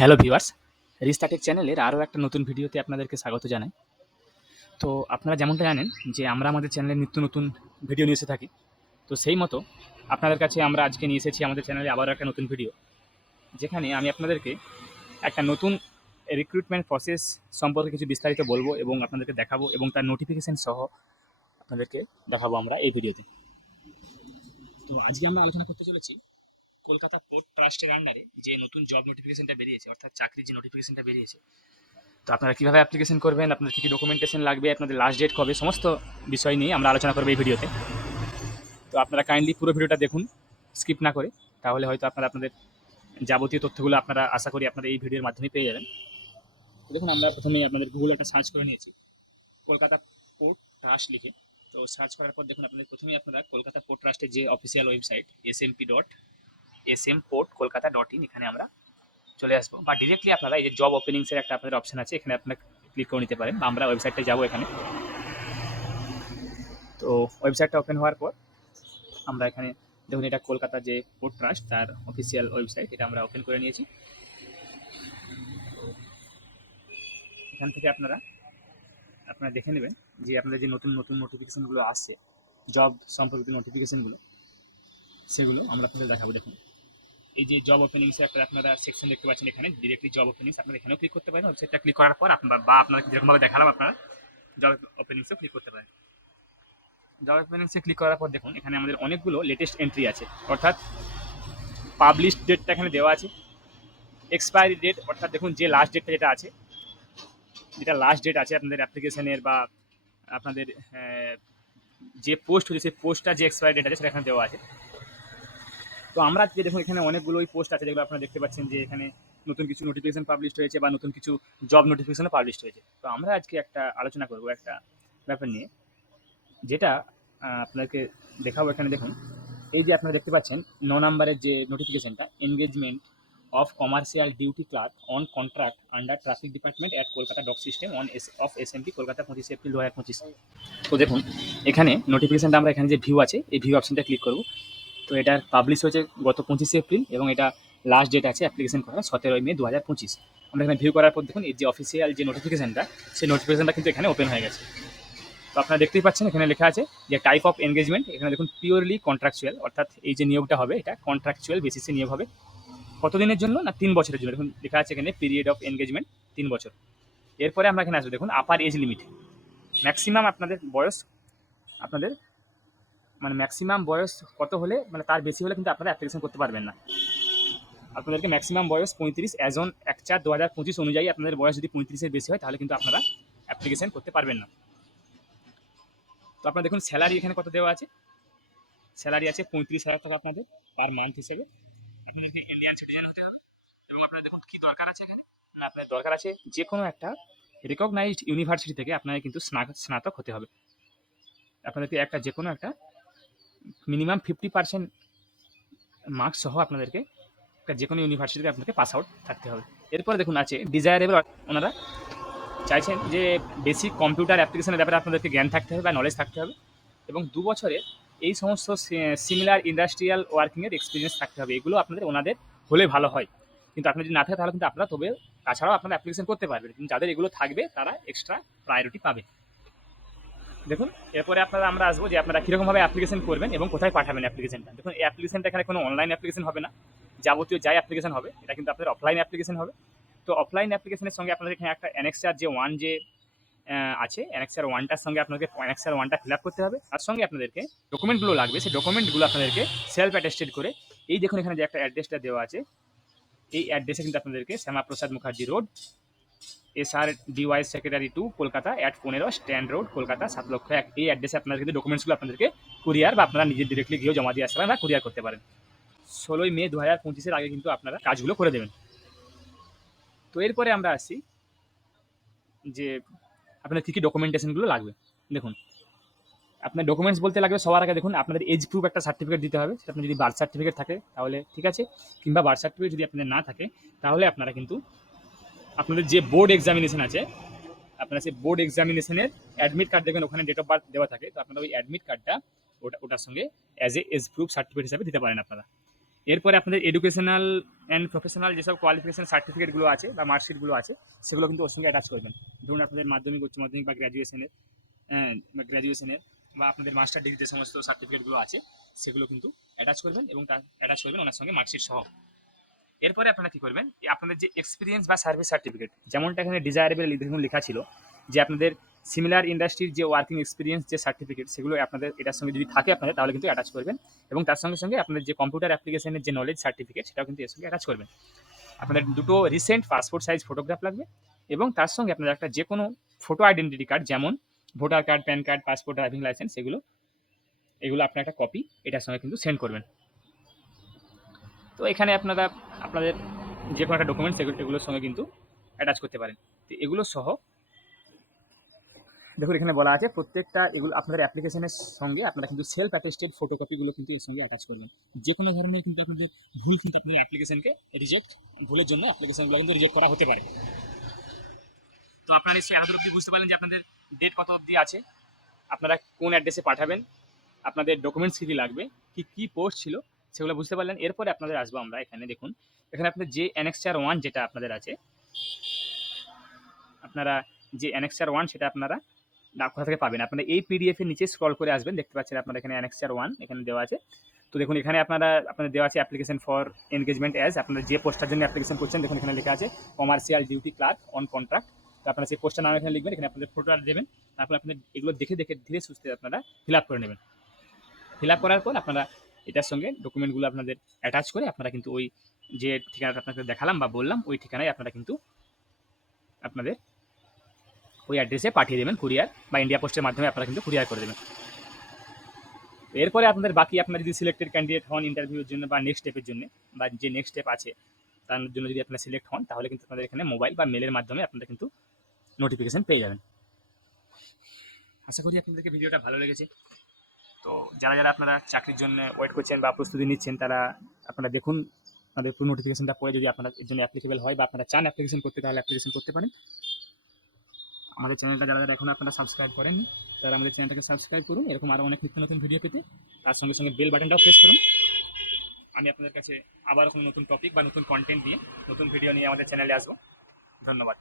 Hello viewers, রিস্টার্টেক চ্যানেলের আরও একটা নতুন ভিডিওতে আপনাদেরকে স্বাগত জানাই। তো আপনারা যেমনটা জানেন যে আমরা আমাদের চ্যানেলে নিত্য নতুন ভিডিও নিয়ে এসে থাকি। তো সেই মতো আপনাদের কাছে আমরা আজকে নিয়ে এসেছি আমাদের চ্যানেলে আবারও একটা নতুন ভিডিও, যেখানে আমি আপনাদেরকে একটা নতুন রিক্রুটমেন্ট প্রসেস সম্পর্কে কিছু বিস্তারিত বলবো এবং আপনাদেরকে দেখাবো এবং তার নোটিফিকেশন সহ আপনাদেরকে দেখাবো আমরা এই ভিডিওতে। তো আজকে আমরা আলোচনা করতে চলেছি কলকাতা পোর্ট ট্রাস্টের আন্ডারে যে নতুন জব নোটিফিকেশনটা বেরিয়েছে, অর্থাৎ চাকরির যে নোটিফিকেশনটা বেরিয়েছে। তো আপনারা কীভাবে অ্যাপ্লিকেশন করবেন, আপনাদের কী কী ডকুমেন্টেশন লাগবে, আপনাদের লাস্ট ডেট কবে, সমস্ত বিষয় নিয়ে আমরা আলোচনা করবো এই ভিডিওতে। তো আপনারা কাইন্ডলি পুরো ভিডিওটা দেখুন, স্কিপ না করে, তাহলে হয়তো আপনারা আপনাদের যাবতীয় তথ্যগুলো আপনারা আশা করি আপনারা এই ভিডিওর মাধ্যমে পেয়ে যাবেন। তো দেখুন, আমরা প্রথমেই আপনাদের গুগলে একটা সার্চ করে নিয়েছি কলকাতা পোর্ট ট্রাস্ট লিখে। তো সার্চ করার পর দেখুন আপনাদের প্রথমেই আপনারা কলকাতা পোর্ট ট্রাস্টের যে অফিসিয়াল ওয়েবসাইট smp.smport.kolkata.in, এখানে আমরা চলে আসবো, বা ডিরেক্টলি আপনারা এই যে জব ওপেনিংসের একটা আপনাদের অপশন আছে, এখানে আপনারা ক্লিক করে নিতে পারেন, বা আমরা ওয়েবসাইটে যাবো এখানে। তো ওয়েবসাইটটা ওপেন হওয়ার পর আমরা এখানে দেখুন, এটা কলকাতা যে পোর্ট ট্রাস্ট তার অফিসিয়াল ওয়েবসাইট, এটা আমরা ওপেন করে নিয়েছি। এখান থেকে আপনারা দেখে নেবেন যে আপনাদের যে নতুন নতুন নোটিফিকেশনগুলো আসছে, জব সম্পর্কিত নোটিফিকেশনগুলো, সেগুলো আমরা আপনাদের দেখাবো। দেখুন, এই যে জব ওপেনিংসে একটা আপনারা সেকশন দেখতে পাচ্ছেন, এখানে ডিরেক্টলি জব ওপেনিংস, আপনারা এখানেও ক্লিক করতে পারেন। ওয়েবসাইটটা ক্লিক করার পর আপনারা, বা আপনারা যেরকমভাবে দেখালাম, আপনারা জব ওপেনিংসেও ক্লিক করতে পারেন। জব ওপেনিংসে ক্লিক করার পর দেখুন, এখানে আমাদের অনেকগুলো লেটেস্ট এন্ট্রি আছে, অর্থাৎ পাবলিশ ডেটটা এখানে দেওয়া আছে, এক্সপায়ারি ডেট, অর্থাৎ দেখুন যে লাস্ট ডেটটা যেটা লাস্ট ডেট আছে আপনাদের অ্যাপ্লিকেশনের, বা আপনাদের যে পোস্ট হচ্ছে সেই পোস্টটা যে এক্সপায়ারি ডেট আছে সেটা এখানে দেওয়া আছে। তো আমরা আজকে দেখুন, এখানে অনেকগুলোই পোস্ট আছে যেগুলো আপনারা দেখতে পাচ্ছেন যে এখানে নতুন কিছু নোটিফিকেশন পাবলিশ হয়েছে, বা নতুন কিছু জব নোটিফিকেশনও পাবলিশ হয়েছে। তো আমরা আজকে একটা আলোচনা করবো একটা ব্যাপার নিয়ে, যেটা আপনাদেরকে দেখাবো। এখানে দেখুন, এই যে আপনারা দেখতে পাচ্ছেন 9 নম্বরের যে নোটিফিকেশনটা, engagement of commercial duty clerk on contract under traffic department at Kolkata dock system of SMP Kolkata 25 April 2025। তো দেখুন, এখানে নোটিফিকেশনটা আমরা এখানে যে ভিউ আছে এই ভিউ অপশনটা ক্লিক করব। তো এটা পাবলিশ হয়েছে গত 25 এপ্রিল, এবং এটা লাস্ট ডেট আছে অ্যাপ্লিকেশন করার 17 মে 2025। আমরা এখানে ভিউ করার পর দেখুন, এই যে অফিসিয়াল যে নোটিফিকেশনটা, সেই নোটিফিকেশনটা কিন্তু এখানে ওপেন হয়ে গেছে। তো আপনারা দেখতেই পাচ্ছেন এখানে লেখা আছে যে টাইপ অফ এনগেজমেন্ট, এখানে দেখুন পিওরলি কন্ট্রাকচুয়াল, অর্থাৎ এই যে নিয়োগটা হবে এটা কন্ট্রাকচুয়াল বেসিসে নিয়োগ হবে। কতদিনের জন্য না, 3 বছরের জন্য। দেখুন লেখা আছে এখানে পিরিয়ড অফ এনগেজমেন্ট 3 বছর। এরপরে আমরা এখানে আসবো, দেখুন আপার এজ লিমিট, ম্যাক্সিমাম আপনাদের বয়স, আপনাদের মানে ম্যাক্সিমাম বয়স কত হলে, মানে তার বেশি হলে কিন্তু আপনারা অ্যাপ্লিকেশন করতে পারবেন না। আপনাদেরকে ম্যাক্সিমাম বয়স 35 অ্যাজ অন 1/4/2025 অনুযায়ী আপনাদের বয়স যদি 35-এর বেশি হয়, তাহলে কিন্তু আপনারা অ্যাপ্লিকেশন করতে পারবেন না। তো আপনারা দেখুন স্যালারি এখানে কত দেওয়া আছে, স্যালারি আছে 35,000 টাকা আপনাদের পার মান্থ হিসেবে। আপনাদেরকে ইন্ডিয়ান সিটিজেন হতে হবে, এবং আপনাদের দেখুন কী দরকার আছে এখানে না, আপনাদের দরকার আছে যে কোনো একটা রিকগনাইজড ইউনিভার্সিটি থেকে আপনাদের কিন্তু স্নাতক হতে হবে। আপনাদেরকে একটা যে কোনো একটা মিনিমাম 50% মার্কস সহ আপনাদেরকে একটা যে কোনো ইউনিভার্সিটিতে আপনাকে পাস আউট থাকতে হবে। এরপরে দেখুন আছে ডিজায়ারেবল, ওনারা চাইছেন যে বেসিক কম্পিউটার অ্যাপ্লিকেশনের ব্যাপারে আপনাদেরকে জ্ঞান থাকতে হবে বা নলেজ থাকতে হবে, এবং 2 বছরের এই সমস্ত সিমিলার ইন্ডাস্ট্রিয়াল ওয়ার্কিংয়ের এক্সপিরিয়েন্স থাকতে হবে। এগুলো আপনাদের ওনাদের হলে ভালো হয়, কিন্তু আপনার যদি না থাকে তাহলে কিন্তু আপনারা তবে তাছাড়াও আপনারা অ্যাপ্লিকেশন করতে পারবেন, কিন্তু যাদের এগুলো থাকবে তারা এক্সট্রা প্রায়োরিটি পাবে। দেখুন, এরপরে আমরা আসবো যে আপনারা কীরকমভাবে অ্যাপ্লিকেশন করবেন এবং কোথায় পাঠাবেন অ্যাপ্লিকেশনটা। দেখুন, এই অ্যাপ্লিকেশনটা এখানে কোনো অনলাইন অ্যাপ্লিকেশন হবে না, যাবতীয় যাই অ্যাপ্লিকেশন হবে এটা কিন্তু আপনাদের অফলাইন অ্যাপ্লিকেশন হবে। তো অফলাইন অ্যাপ্লিকেশনের সঙ্গে আপনাদের এখানে একটা অ্যানেক্সার যে 1 যে আছে, অ্যানেক্সার 1টার সঙ্গে আপনাকে অ্যানেক্সার 1টা ফিল আপ করতে হবে। তার সঙ্গে আপনাদেরকে ডকুমেন্টগুলো লাগবে, সেই ডকুমেন্টগুলো আপনাদেরকে সেলফ অ্যাটেস্টেড করে, এই দেখুন এখানে যে একটা অ্যাড্রেসটা দেওয়া আছে, এই অ্যাড্রেসে কিন্তু আপনাদেরকে Shyamaprasad Mukherjee road, SRDY secretary 2 Kolkata @15 strand road Kolkata 7,01,000, এই অ্যাড্রেসে আপনাদের কিন্তু ডকুমেন্টসগুলো আপনাদেরকে কুরিয়ার, বা আপনারা নিজে ডিরেক্টলি গিয়েও জমা দিয়ে আসতে পারেন বা কুরিয়ার করতে পারেন। 16 মে 2025-এর আগে কিন্তু আপনারা কাজগুলো করে দেবেন। তো এরপরে আমরা আসছি যে আপনার কী কী ডকুমেন্টেশনগুলো লাগবে। দেখুন, আপনার ডকুমেন্টস বলতে লাগবে সবার আগে দেখুন আপনাদের এজ প্রুফ একটা সার্টিফিকেট দিতে হবে। সেটা আপনার যদি বার্থ সার্টিফিকেট থাকে তাহলে ঠিক আছে, কিংবা বার্থ সার্টিফিকেট যদি আপনাদের না থাকে তাহলে আপনারা কিন্তু আপনাদের যে বোর্ড এক্সামিনেশন আছে, আপনারা সেই বোর্ড এক্সামিনেশনের অ্যাডমিট কার্ড দেখবেন, ওখানে ডেট অফ বার্থ দেওয়া থাকে। তো আপনারা ওই অ্যাডমিট কার্ডটা ওটার সঙ্গে অ্যাজ এজ প্রুফ সার্টিফিকেট হিসাবে দিতে পারেন আপনারা। এরপরে আপনাদের এডুকেশনাল অ্যান্ড প্রফেশনাল যেসব কোয়ালিফিকেশন সার্টিফিকেটগুলো আছে বা মার্কশিটগুলো আছে সেগুলো কিন্তু ওর সঙ্গে অ্যাটাচ করবেন। ধরুন আপনাদের মাধ্যমিক, উচ্চ মাধ্যমিক বা গ্র্যাজুয়েশনের বা আপনাদের মাস্টার ডিগ্রি যে সমস্ত সার্টিফিকেটগুলো আছে সেগুলো কিন্তু অ্যাটাচ করবেন এবং তার অ্যাটাচ করবেন ওনার সঙ্গে মার্কশিট সহ। এরপরে আপনারা কী করবেন, আপনাদের যে এক্সপিরিয়েন্স বা সার্ভিস সার্টিফিকেট, যেমনটা এখানে ডিজায়ারেবল লেখা ছিল যে আপনাদের সিমিলার ইন্ডাস্ট্রির যে ওয়ার্কিং এক্সপিরিয়েন্স যে সার্টিফিকেট সেগুলো আপনাদের এটার সঙ্গে যদি থাকে আপনাদের তাহলে কিন্তু অ্যাটাচ করবেন এবং তার সঙ্গে সঙ্গে আপনাদের যে কম্পিউটার অ্যাপ্লিকেশনের যে নলেজ সার্টিফিকেট সেটাও কিন্তু এর সঙ্গে অ্যাটাচ করবেন। আপনাদের দুটো রিসেন্ট পাসপোর্ট সাইজ ফটোগ্রাফ লাগবে এবং তার সঙ্গে আপনাদের একটা যে কোনো ফটো আইডেন্টিটি কার্ড, যেমন voter card, pan card, passport, driving licence, এগুলো আপনার একটা কপি এটার সঙ্গে কিন্তু সেন্ড করবেন। তো এখানে আপনারা আপনাদের যে কোনো একটা ডকুমেন্টস এগুলোর সঙ্গে কিন্তু অ্যাটাচ করতে পারেন। তো এগুলো সহ দেখুন এখানে বলা আছে প্রত্যেকটা এগুলো আপনাদের অ্যাপ্লিকেশনের সঙ্গে আপনারা কিন্তু সেলফ অ্যাটেস্টেড ফটোকপিগুলো কিন্তু এর সঙ্গে অ্যাটাচ করবেন। যে কোনো ধরনের কিন্তু আপনাদের ভুল কিন্তু আপনি অ্যাপ্লিকেশনকে ভুলের জন্য অ্যাপ্লিকেশনগুলো কিন্তু রিজেক্ট করা হতে পারে। তো আপনারা নিশ্চয়ই এত অবধি বুঝতে পারলেন যে আপনাদের ডেট কত অবধি আছে, আপনারা কোন অ্যাড্রেসে পাঠাবেন, আপনাদের ডকুমেন্টস কী কী লাগবে, কী পোস্ট ছিল সেগুলো বুঝতে পারলেন। এরপরে আপনাদের আসবো আমরা এখানে, দেখুন এখানে আপনাদের যে অ্যানেক্সার 1 যেটা আপনাদের আছে, আপনারা যে অ্যানেক্সার 1 সেটা আপনারা কোথা থেকে পাবেন। আপনারা এই পিডিএফ এর নিচে স্ক্রল করে আসবেন, দেখতে পাচ্ছেন আপনারা এখানে অ্যানেক্সার 1 এখানে দেওয়া আছে। তো দেখুন এখানে আপনাদের দেওয়া আছে অ্যাপ্লিকেশন ফর এনগেজমেন্ট অ্যাজ, আপনারা যে পোস্টটার জন্য অ্যাপ্লিকেশন করছেন দেখুন এখানে লেখা আছে commercial duty clerk on contract. তো আপনারা সেই পোস্টার নাম এখানে লিখবেন, এখানে আপনাদের ফটোটা দেবেন, তারপর আপনাদের এগুলো দেখে ধীরে সুস্থে আপনারা ফিল আপ করে নেবেন। ফিল আপ করার পর আপনারা এটার সঙ্গে ডকুমেন্টগুলো আপনাদের অ্যাটাচ করে আপনারা কিন্তু ওই যে ঠিকানাটা আপনাকে দেখালাম বা বললাম ওই ঠিকানায় আপনারা কিন্তু আপনাদের ওই অ্যাড্রেসে পাঠিয়ে দেবেন কুরিয়ার বা ইন্ডিয়া পোস্টের মাধ্যমে আপনারা কিন্তু কুরিয়ার করে দেবেন। এরপরে আপনাদের বাকি আপনারা যদি সিলেক্টেড ক্যান্ডিডেট হন ইন্টারভিউর জন্য বা নেক্সট স্টেপের জন্য বা যে নেক্সট স্টেপ আছে তার জন্য যদি আপনারা সিলেক্ট হন তাহলে কিন্তু আপনাদের এখানে মোবাইল বা মেলের মাধ্যমে আপনারা কিন্তু নোটিফিকেশান পেয়ে যাবেন। আশা করি আপনাদেরকে ভিডিওটা ভালো লেগেছে। তো যারা আপনারা চাকরির জন্য ওয়েট করছেন বা প্রস্তুতি নিচ্ছেন তারা আপনারা দেখুন আপনাদের পুরো নোটিফিকেশনটা পড়ে যদি আপনারা এর জন্য অ্যাপ্লিকেবল হয় বা আপনারা চান অ্যাপ্লিকেশন করতে তাহলে অ্যাপ্লিকেশন করতে পারেন। আমাদের চ্যানেলটা যারা এখন আপনারা সাবস্ক্রাইব করেননি তারা আমাদের চ্যানেলটাকে সাবস্ক্রাইব করুন, এরকম আরও অনেক নিত্য নতুন ভিডিও পেতে। তার সঙ্গে সঙ্গে বেল বাটনটাও প্রেস করুন। আমি আপনাদের কাছে আবার কোনো নতুন টপিক বা নতুন কন্টেন্ট নিয়ে নতুন ভিডিও নিয়ে আমাদের চ্যানেলে আসবো। ধন্যবাদ।